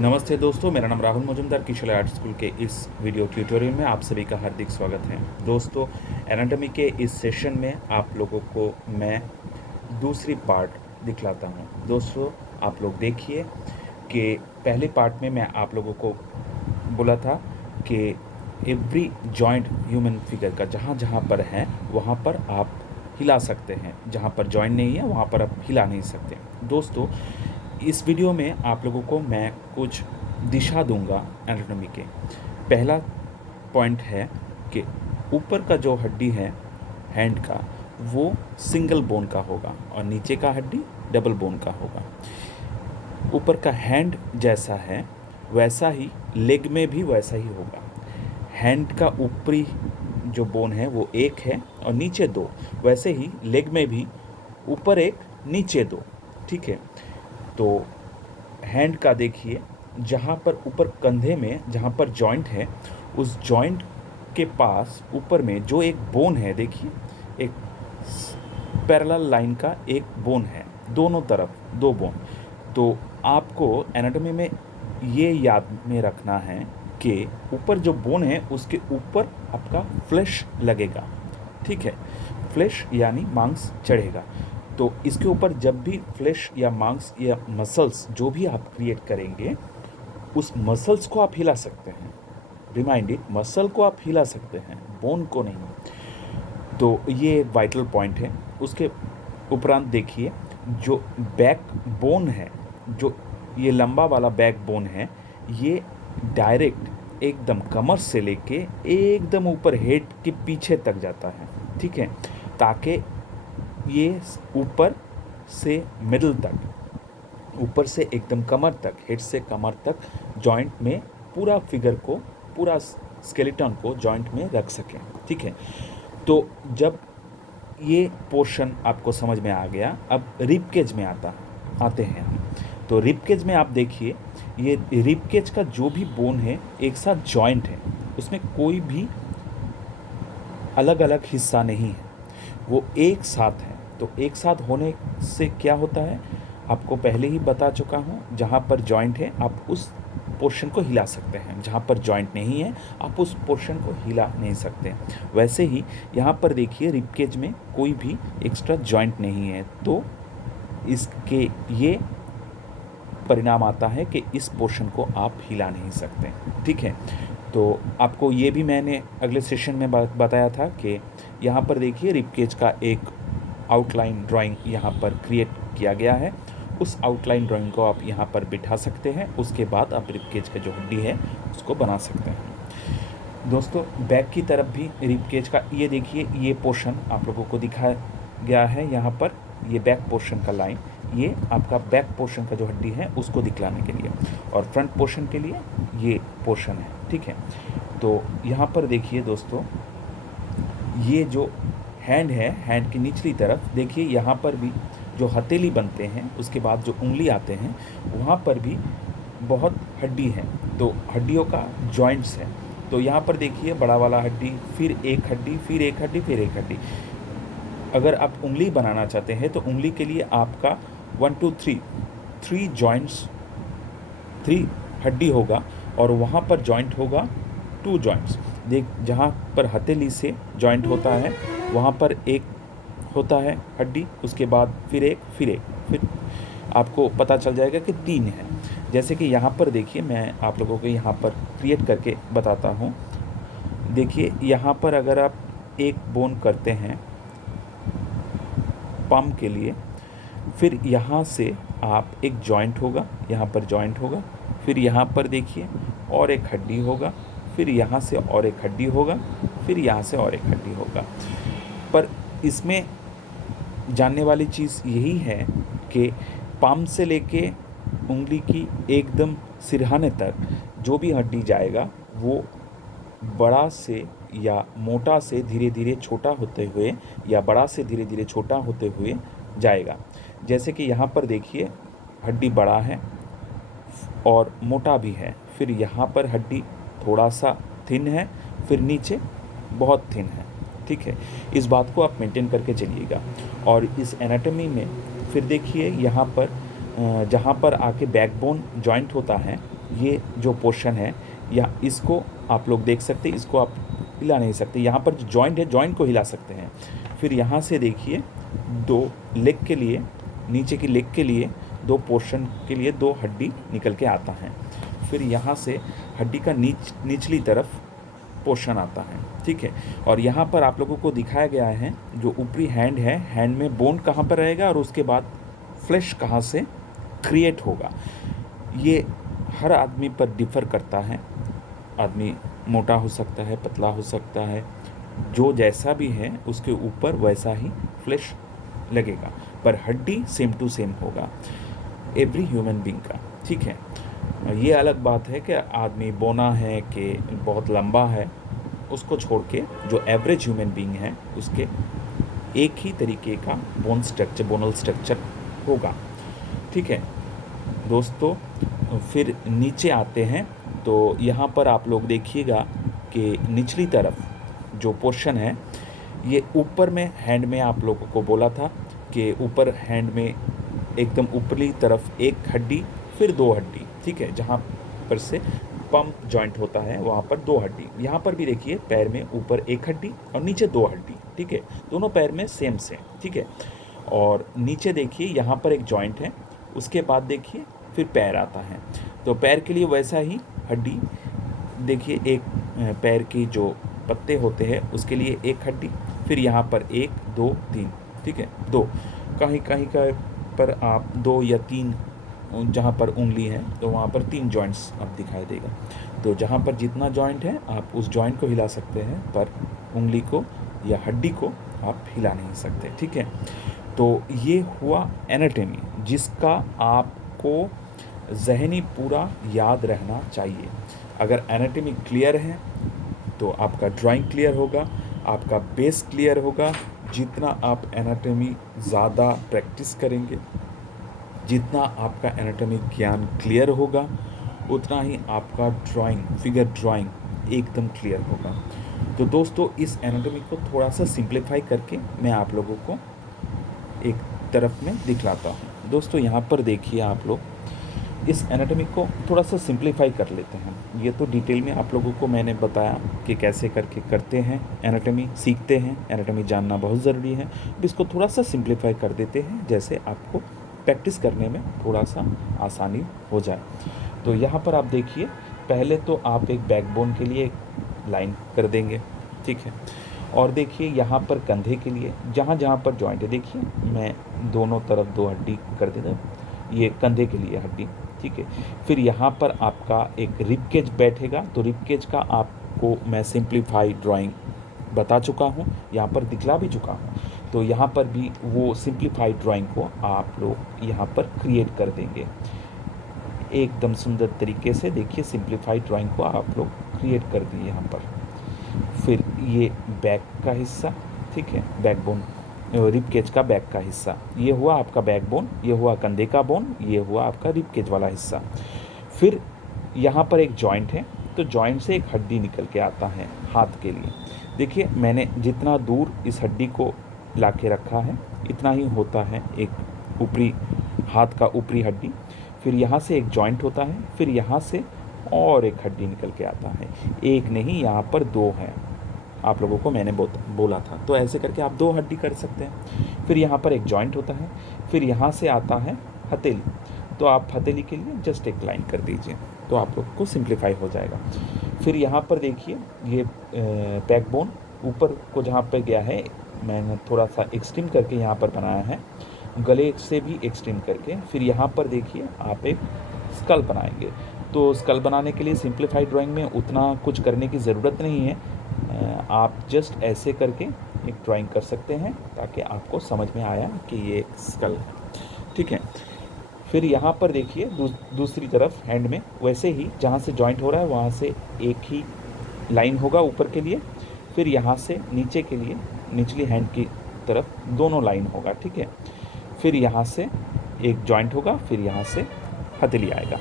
नमस्ते दोस्तों, मेरा नाम राहुल मजुमदार किशोर आर्ट स्कूल के इस वीडियो ट्यूटोरियल में आप सभी का हार्दिक स्वागत है। दोस्तों, एनाटॉमी के इस सेशन में आप लोगों को मैं दूसरी पार्ट दिखलाता हूँ। दोस्तों, आप लोग देखिए कि पहले पार्ट में मैं आप लोगों को बोला था कि एवरी जॉइंट ह्यूमन फिगर का जहाँ जहाँ पर है वहाँ पर आप हिला सकते हैं, जहाँ पर जॉइंट नहीं है वहाँ पर आप हिला नहीं सकते। दोस्तों, इस वीडियो में आप लोगों को मैं कुछ दिशा दूंगा एनाटॉमी के। पहला पॉइंट है कि ऊपर का जो हड्डी है हैंड का, वो सिंगल बोन का होगा और नीचे का हड्डी डबल बोन का होगा। ऊपर का हैंड जैसा है वैसा ही लेग में भी वैसा ही होगा। हैंड का ऊपरी जो बोन है वो एक है और नीचे दो, वैसे ही लेग में भी ऊपर एक नीचे दो। ठीक है, तो हैंड का देखिए, जहाँ पर ऊपर कंधे में जहाँ पर जॉइंट है उस जॉइंट के पास ऊपर में जो एक बोन है, देखिए एक पैरेलल लाइन का एक बोन है, दोनों तरफ दो बोन। तो आपको एनाटॉमी में ये याद में रखना है कि ऊपर जो बोन है उसके ऊपर आपका फ्लैश लगेगा। ठीक है, फ्लैश यानी मांस चढ़ेगा। तो इसके ऊपर जब भी फ्लैश या मांस या मसल्स जो भी आप क्रिएट करेंगे, उस मसल्स को आप हिला सकते हैं। रिमाइंड इट, मसल को आप हिला सकते हैं, बोन को नहीं। तो ये एक वाइटल पॉइंट है। उसके उपरांत देखिए, जो बैक बोन है, जो ये लंबा वाला बैक बोन है, ये डायरेक्ट एकदम कमर से लेके एकदम ऊपर हेड के पीछे तक जाता है। ठीक है, ताकि ये ऊपर से मिडल तक, ऊपर से एकदम कमर तक, हेड से कमर तक जॉइंट में पूरा फिगर को, पूरा स्केलेटन को जॉइंट में रख सकें। ठीक है, तो जब ये पोर्शन आपको समझ में आ गया, अब रिब केज में आते हैं हम। तो रिब केज में आप देखिए, ये रिब केज का जो भी बोन है एक साथ जॉइंट है, उसमें कोई भी अलग अलग हिस्सा नहीं है, वो एक साथ है। तो एक साथ होने से क्या होता है आपको पहले ही बता चुका हूँ, जहाँ पर जॉइंट है आप उस पोर्शन को हिला सकते हैं, जहाँ पर जॉइंट नहीं है आप उस पोर्शन को हिला नहीं सकते। वैसे ही यहाँ पर देखिए, रिब केज में कोई भी एक्स्ट्रा जॉइंट नहीं है, तो इसके ये परिणाम आता है कि इस पोर्शन को आप हिला नहीं सकते। ठीक है, तो आपको ये भी मैंने अगले सेशन में बताया था कि यहाँ पर देखिए रिब केज का एक आउटलाइन ड्राइंग यहाँ पर क्रिएट किया गया है। उस आउटलाइन ड्राइंग को आप यहाँ पर बिठा सकते हैं, उसके बाद आप रिब केज का जो हड्डी है उसको बना सकते हैं। दोस्तों, बैक की तरफ भी रिब केज का ये देखिए, ये पोर्शन आप लोगों को दिखाया गया है यहाँ पर, ये बैक पोर्शन का लाइन, ये आपका बैक पोर्शन का जो हड्डी है उसको दिखलाने के लिए, और फ्रंट पोर्शन के लिए ये पोर्शन है। ठीक है, तो यहाँ पर देखिए दोस्तों, ये जो हैंड है, हैंड की निचली तरफ देखिए, यहाँ पर भी जो हथेली बनते हैं उसके बाद जो उंगली आते हैं, वहाँ पर भी बहुत हड्डी है, तो हड्डियों का जॉइंट्स है। तो यहाँ पर देखिए, बड़ा वाला हड्डी, फिर एक हड्डी, फिर एक हड्डी, फिर एक हड्डी। अगर आप उंगली बनाना चाहते हैं तो उंगली के लिए आपका 1 2 3 3 जॉइंट्स, 3 हड्डी होगा, और वहाँ पर जॉइंट होगा 2 जॉइंट्स। देख, जहाँ पर हथेली से जॉइंट होता है वहाँ पर एक होता है हड्डी, उसके बाद फिर एक, फिर आपको पता चल जाएगा कि 3 है। जैसे कि यहाँ पर देखिए, मैं आप लोगों को यहाँ पर क्रिएट करके बताता हूँ। देखिए, यहाँ पर अगर आप एक बोन करते हैं पाम के लिए, फिर यहाँ से आप एक जॉइंट होगा, यहाँ पर जॉइंट होगा, फिर यहाँ पर देखिए और एक हड्डी होगा, फिर यहाँ से और एक हड्डी होगा, फिर यहाँ से और एक हड्डी होगा। पर इसमें जानने वाली चीज़ यही है कि पाम से लेके उंगली की एकदम सिरहाने तक जो भी हड्डी जाएगा, वो बड़ा से या मोटा से धीरे धीरे छोटा होते हुए, या बड़ा से धीरे धीरे छोटा होते हुए जाएगा। जैसे कि यहाँ पर देखिए, हड्डी बड़ा है और मोटा भी है, फिर यहाँ पर हड्डी थोड़ा सा थिन है, फिर नीचे बहुत थिन है। ठीक है, इस बात को आप मेंटेन करके चलिएगा। और इस एनाटॉमी में फिर देखिए, यहाँ पर जहाँ पर आके बैकबोन जॉइंट होता है, ये जो पोर्शन है या इसको आप लोग देख सकते हैं, इसको आप हिला नहीं सकते। यहाँ पर जो जॉइंट है, जॉइंट को हिला सकते हैं। फिर यहाँ से देखिए 2 लेग के लिए, नीचे की लेग के लिए 2 पोर्शन के लिए 2 हड्डी निकल के आता है। फिर यहाँ से हड्डी का निचली तरफ पोर्शन आता है, ठीक है। और यहाँ पर आप लोगों को दिखाया गया है जो ऊपरी हैंड है, हैंड में बोन कहाँ पर रहेगा और उसके बाद फ्लैश कहाँ से क्रिएट होगा। ये हर आदमी पर डिफ़र करता है। आदमी मोटा हो सकता है, पतला हो सकता है, जो जैसा भी है उसके ऊपर वैसा ही फ्लैश लगेगा, पर हड्डी सेम टू सेम होगा एवरी ह्यूमन बीइंग का, ठीक है। ये अलग बात है कि आदमी बोना है कि बहुत लंबा है, उसको छोड़ के जो एवरेज ह्यूमन बीइंग है उसके एक ही तरीके का बोनल स्ट्रक्चर होगा, ठीक है दोस्तों। फिर नीचे आते हैं तो यहाँ पर आप लोग देखिएगा कि निचली तरफ जो पोर्शन है, ये ऊपर में हैंड में आप लोगों को बोला था कि ऊपर हैंड में एकदम ऊपरी तरफ एक हड्डी, फिर 2 हड्डी, ठीक है। जहाँ पर से पंप जॉइंट होता है वहाँ पर 2 हड्डी। यहाँ पर भी देखिए पैर में ऊपर 1 हड्डी और नीचे 2 हड्डी, ठीक है। दोनों पैर में सेम, ठीक है। और नीचे देखिए यहाँ पर एक जॉइंट है, उसके बाद देखिए फिर पैर आता है। तो पैर के लिए वैसा ही हड्डी देखिए, एक पैर की जो पत्ते होते हैं उसके लिए 1 हड्डी, फिर यहाँ पर 1 2 3, ठीक है 2, कहीं कहीं का पर आप 2 या 3, जहाँ पर उंगली है तो वहाँ पर 3 जॉइंट्स आप दिखाई देगा। तो जहाँ पर जितना जॉइंट है आप उस जॉइंट को हिला सकते हैं, पर उंगली को या हड्डी को आप हिला नहीं सकते, ठीक है। तो ये हुआ एनाटॉमी, जिसका आपको ज़हनी पूरा याद रहना चाहिए। अगर एनाटॉमी क्लियर है तो आपका ड्राइंग क्लियर होगा, आपका बेस क्लियर होगा। जितना आप एनाटॉमी ज़्यादा प्रैक्टिस करेंगे, जितना आपका एनाटॉमी ज्ञान क्लियर होगा, उतना ही आपका ड्राइंग, फिगर ड्राइंग एकदम क्लियर होगा। तो दोस्तों इस एनाटॉमी को थोड़ा सा सिंप्लीफाई करके मैं आप लोगों को एक तरफ में दिखलाता हूँ। दोस्तों यहाँ पर देखिए, आप लोग इस एनाटॉमी को थोड़ा सा सिंप्लीफाई कर लेते हैं। ये तो डिटेल में आप लोगों को मैंने बताया कि कैसे करके करते हैं, एनाटॉमी सीखते हैं। एनाटॉमी जानना बहुत ज़रूरी है। अब इसको थोड़ा सा सिंप्लीफाई कर देते हैं, जैसे आपको प्रैक्टिस करने में थोड़ा सा आसानी हो जाए। तो यहाँ पर आप देखिए, पहले तो आप एक बैकबोन के लिए लाइन कर देंगे, ठीक है। और देखिए यहाँ पर कंधे के लिए जहाँ जहाँ पर जॉइंट है, देखिए मैं दोनों तरफ 2 हड्डी कर देता हूँ, ये कंधे के लिए हड्डी, ठीक है। फिर यहाँ पर आपका एक रिब केज बैठेगा, तो रिब केज का आपको मैं सिंप्लीफाई ड्राइंग बता चुका हूँ, यहाँ पर दिखला भी चुका हूँ। तो यहाँ पर भी वो सिंप्लीफाइड ड्राइंग को आप लोग यहाँ पर क्रिएट कर देंगे एकदम सुंदर तरीके से। देखिए सिंप्लीफाइड ड्राइंग को आप लोग क्रिएट कर दिए यहाँ पर। फिर ये बैक का हिस्सा, ठीक है, बैकबोन, रिब केज का बैक का हिस्सा, ये हुआ आपका बैकबोन, ये हुआ कंधे का बोन, ये हुआ आपका रिब केज वाला हिस्सा। फिर यहाँ पर एक जॉइंट है, तो जॉइंट से एक हड्डी निकल के आता है हाथ के लिए। देखिए मैंने जितना दूर इस हड्डी को ला के रखा है, इतना ही होता है एक ऊपरी हाथ का ऊपरी हड्डी। फिर यहाँ से एक जॉइंट होता है, फिर यहाँ से और एक हड्डी निकल के आता है। एक नहीं, यहाँ पर 2 हैं, आप लोगों को मैंने बोला था। तो ऐसे करके आप 2 हड्डी कर सकते हैं। फिर यहाँ पर एक जॉइंट होता है, फिर यहाँ से आता है हथेली, तो आप हथेली के लिए जस्ट एक लाइन कर दीजिए, तो आप लोग को सिंप्लीफाई हो जाएगा। फिर यहाँ पर देखिए ये बैकबोन ऊपर को जहाँ पे गया है, मैंने थोड़ा सा एक्सट्रीम करके यहाँ पर बनाया है, गले से भी एक्सट्रीम करके। फिर यहाँ पर देखिए आप एक स्कल बनाएंगे। तो स्कल बनाने के लिए सिंप्लीफाइड ड्राइंग में उतना कुछ करने की ज़रूरत नहीं है, आप जस्ट ऐसे करके एक ड्राइंग कर सकते हैं ताकि आपको समझ में आया कि ये स्कल है, ठीक है। फिर यहाँ पर देखिए दूसरी तरफ हैंड में वैसे ही जहाँ से जॉइंट हो रहा है वहाँ से एक ही लाइन होगा ऊपर के लिए, फिर यहाँ से नीचे के लिए निचली हैंड की तरफ दोनों लाइन होगा, ठीक है। फिर यहाँ से एक जॉइंट होगा, फिर यहाँ से हथेली आएगा।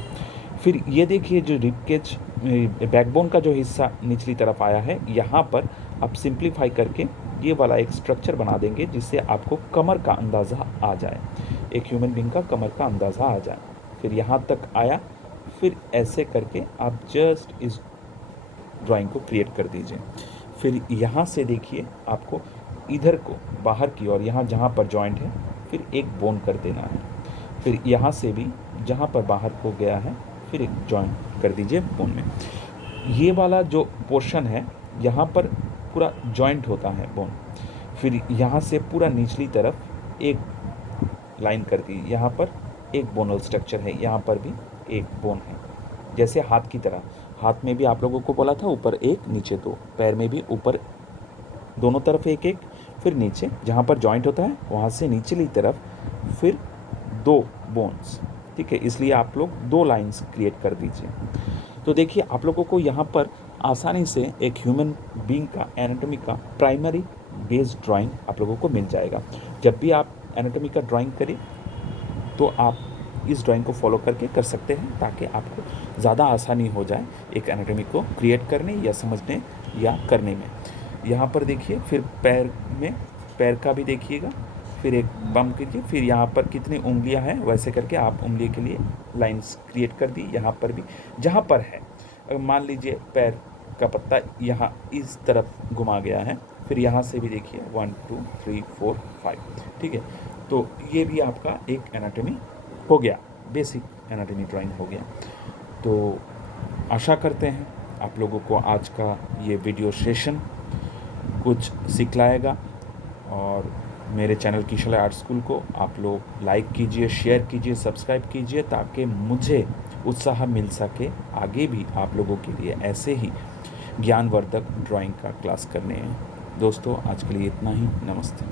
फिर ये देखिए जो रिब केज बैकबोन का जो हिस्सा निचली तरफ आया है, यहाँ पर आप सिंप्लीफाई करके ये वाला एक स्ट्रक्चर बना देंगे जिससे आपको कमर का अंदाज़ा आ जाए, एक ह्यूमन बीइंग का कमर का अंदाज़ा आ जाए। फिर यहाँ तक आया, फिर ऐसे करके आप जस्ट इस ड्राइंग को क्रिएट कर दीजिए। फिर यहाँ से देखिए आपको इधर को बाहर की ओर यहाँ जहाँ पर जॉइंट है फिर एक बोन कर देना है। फिर यहाँ से भी जहाँ पर बाहर को गया है फिर एक जॉइंट कर दीजिए बोन में। ये वाला जो पोर्शन है यहाँ पर पूरा जॉइंट होता है बोन। फिर यहाँ से पूरा निचली तरफ एक लाइन कर दी, यहाँ पर एक बोनल स्ट्रक्चर है, यहाँ पर भी एक बोन है, जैसे हाथ की तरह। हाथ में भी आप लोगों को बोला था ऊपर एक नीचे दो, पैर में भी ऊपर दोनों तरफ एक एक, फिर नीचे जहाँ पर जॉइंट होता है वहाँ से निचली तरफ फिर 2 बोन्स, ठीक है। इसलिए आप लोग 2 लाइंस क्रिएट कर दीजिए। तो देखिए आप लोगों को यहाँ पर आसानी से एक ह्यूमन बीइंग का एनाटॉमी का प्राइमरी बेस्ड ड्राइंग आप लोगों को मिल जाएगा। जब भी आप एनाटॉमी का ड्राइंग करें तो आप इस ड्राइंग को फॉलो करके कर सकते हैं, ताकि आपको ज़्यादा आसानी हो जाए एक एनाटॉमी को क्रिएट करने या समझने या करने में। यहाँ पर देखिए फिर पैर का भी देखिएगा, फिर एक बम कीजिए, फिर यहाँ पर कितनी उंगलियाँ हैं वैसे करके आप उंगली के लिए लाइंस क्रिएट कर दी। यहाँ पर भी जहाँ पर है, अगर मान लीजिए पैर का पत्ता यहाँ इस तरफ घुमा गया है, फिर यहाँ से भी देखिए 1 2 3 4 5, ठीक है। तो ये भी आपका एक एनाटॉमी हो गया, बेसिक एनाटॉमी ड्राइंग हो गया। तो आशा करते हैं आप लोगों को आज का ये वीडियो सेशन कुछ सिखलाएगा, और मेरे चैनल किशोर आर्ट स्कूल को आप लोग लाइक कीजिए, शेयर कीजिए, सब्सक्राइब कीजिए, ताकि मुझे उत्साह मिल सके आगे भी आप लोगों के लिए ऐसे ही ज्ञानवर्धक ड्राइंग का क्लास करने हैं। दोस्तों आज के लिए इतना ही, नमस्ते।